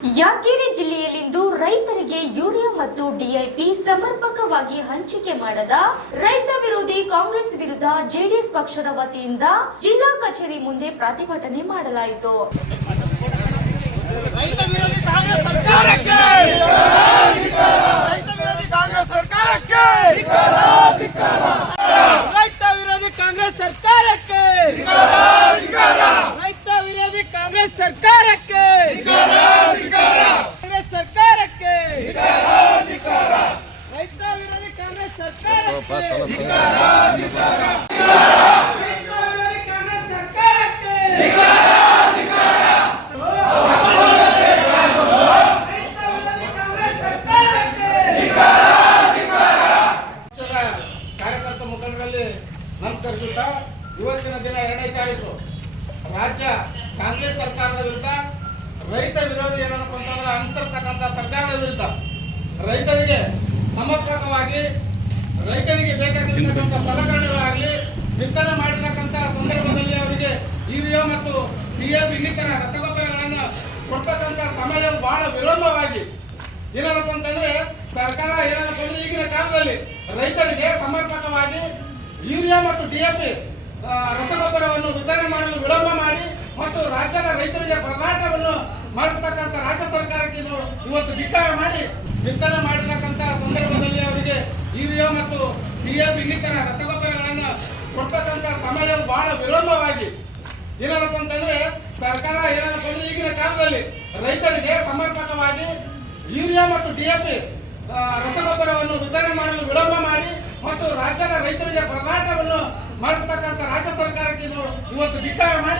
ಯಾದಗಿರಿ ಜಿಲ್ಲೆಯಲ್ಲಿಂದು ರೈತರಿಗೆ ಯೂರಿಯಾ ಮತ್ತು ಡಿಐಪಿ ಸಮರ್ಪಕವಾಗಿ ಹಂಚಿಕೆ ಮಾಡದ ರೈತ ವಿರೋಧಿ ಕಾಂಗ್ರೆಸ್ ವಿರುದ್ಧ ಜೆಡಿಎಸ್ ಪಕ್ಷದ ವತಿಯಿಂದ ಜಿಲ್ಲಾ ಕಚೇರಿ ಮುಂದೆ ಪ್ರತಿಭಟನೆ ಮಾಡಲಾಯಿತು. ರೈತ ವಿರೋಧಿ ಕಾಂಗ್ರೆಸ್ ಸರ್ಕಾರಕ್ಕೆ ರೈತ ವಿರೋಧಿ ಕಾಂಗ್ರೆಸ್ ಸರ್ಕಾರಕ್ಕೆ ರೈತ ವಿರೋಧಿ ಕಾಂಗ್ರೆಸ್ ಸರ್ಕಾರಕ್ಕೆ ಕಾಂಗ್ರೆಸ್ ಸರ್ಕಾರಕ್ಕೆ ರೈತ ವಿರೋಧಿ ಕಾಂಗ್ರೆಸ್ ಸರ್ಕಾರಕ್ಕೆ ಕಾರ್ಯಕರ್ತ ಮುಖಂಡರಲ್ಲಿ ನಮಸ್ಕರಿಸುತ್ತಾ ಇವತ್ತಿನ ದಿನ 2ನೇ ತಾರೀಕು ರಾಜ್ಯ ಕಾಂಗ್ರೆಸ್ ಸರ್ಕಾರದ ವಿರುದ್ಧ ರೈತ ವಿರೋಧಿ ಏನಪ್ಪ ಅಂತಂದ್ರೆ ಅನುಸರಿಸತಕ್ಕಂಥ ಸರ್ಕಾರದ ವಿರುದ್ಧ ರೈತರಿಗೆ ಸಮರ್ಪಕವಾಗಿ ರೈತರಿಗೆ ಬೇಕಾಗಿರ್ತಕ್ಕಂಥ ಸಲಕರಣೆಗಳಾಗಲಿ ಬಿತ್ತನೆ ಮಾಡಿರ್ತಕ್ಕಂಥ ಸಂದರ್ಭದಲ್ಲಿ ಅವರಿಗೆ ಯೂರಿಯಾ ಮತ್ತು ಡಿಎಪಿ ಇನ್ನಿತರ ರಸಗೊಬ್ಬರಗಳನ್ನು ಕೊಡ್ತಕ್ಕಂಥ ಸಮಯ ಬಹಳ ವಿಳಂಬವಾಗಿ ಏನಪ್ಪ ಅಂತಂದ್ರೆ ಸರ್ಕಾರ ಏನಪ್ಪ ಅಂದ್ರೆ ಈಗಿನ ಕಾಲದಲ್ಲಿ ರೈತರಿಗೆ ಸಮರ್ಪಕವಾಗಿ ಯೂರಿಯಾ ಮತ್ತು ಡಿಎಪಿ ರಸಗೊಬ್ಬರವನ್ನು ವಿತರಣೆ ಮಾಡಲು ವಿಳಂಬ ಮಾಡಿ ಮತ್ತು ರಾಜ್ಯದ ರೈತರಿಗೆ ಪರದಾಟವನ್ನು ಮಾಡತಕ್ಕಂಥ ರಾಜ್ಯ ಸರ್ಕಾರಕ್ಕೆ ಇವತ್ತು ಧಿಕ್ಕಾರ ಮಾಡಿ ವಿತರಣೆ ಮಾಡಿರ್ತಕ್ಕಂಥ ಸಂದರ್ಭದಲ್ಲಿ ಅವರಿಗೆ ಯೂರಿಯಾ ಮತ್ತು ಡಿಎಪಿ ಇನ್ನಿತರ ರಸಗೊಬ್ಬರಗಳನ್ನು ಕೊಡ್ತಕ್ಕಂಥ ಸಮಯ ಬಹಳ ವಿಳಂಬವಾಗಿ ಏನಪ್ಪ ಅಂತಂದ್ರೆ ಸರ್ಕಾರ ಏನಪ್ಪ ಅಂದ್ರೆ ಈಗಿನ ಕಾಲದಲ್ಲಿ ರೈತರಿಗೆ ಸಮರ್ಪಕವಾಗಿ ಯೂರಿಯಾ ಮತ್ತು ಡಿಎಪಿ ರಸಗೊಬ್ಬರವನ್ನು ವಿತರಣೆ ಮಾಡಲು ವಿಳಂಬ ಮಾಡಿ ಮತ್ತು ರಾಜ್ಯದ ರೈತರಿಗೆ ಪರದಾಟವನ್ನು ಮಾಡತಕ್ಕಂಥ ರಾಜ್ಯ ಸರ್ಕಾರಕ್ಕೆ ಇವತ್ತು ಧಿಕ್ಕಾರ ಮಾಡಿ